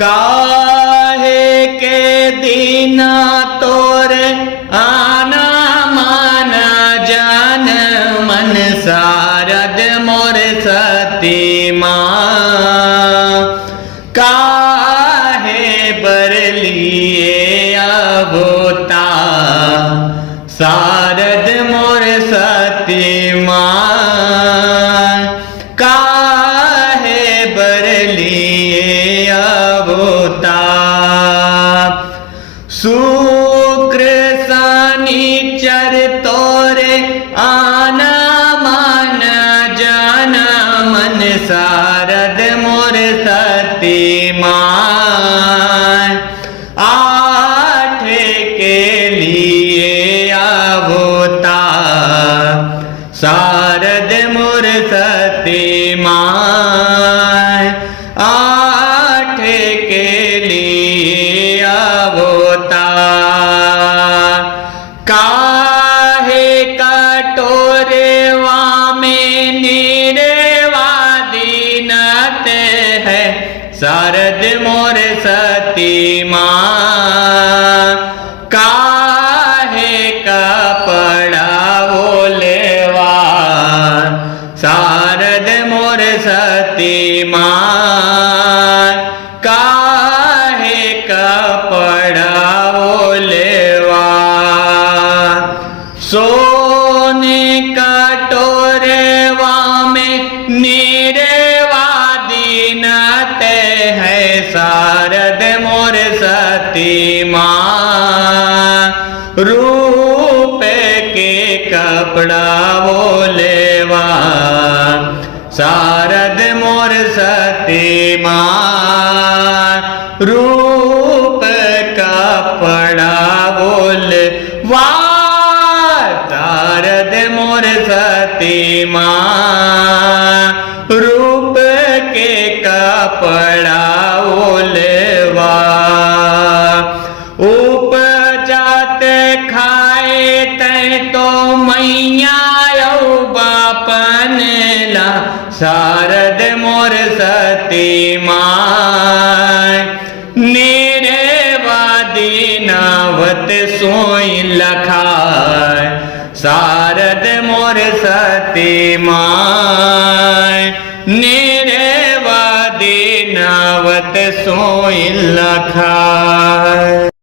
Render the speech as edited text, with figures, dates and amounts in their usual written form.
काहे के दीना तोर आना मान जान मन शारद मोर सती माँ। काहे बरलिए अवता शारद मोर सती माँ। काहे बरलिए अवता शुक्र शनिचर तोरे आना मान जान मन शारद मोर सती माँ। आठ के लिए अवता शारद मोर सती माँ। आठ के लिए अवता काहे कटोरे में नीरेवा दीनत है शारद मोर सती माँ। काहे कपड़ा ओलेवा शारद मोर सती माँ। काहे कपड़ा ओलेवा सोने कटोरेवा में नीरेवा दीनत है शारद मोर सती माँ। रूप के कपड़ा बोलेवा शारद मोर सती माँ। रूप कपड़ा बोलवा शारद मोर सती माँ। रूप के कपड़ा ओलेवा उपजात खाए तै तो मैया बापन ला शारद मोर सती माँ। नेरे वादी नावत सोई लखाय शारद मोर सती माँ। नेरे वादी नावत सोई लखाय।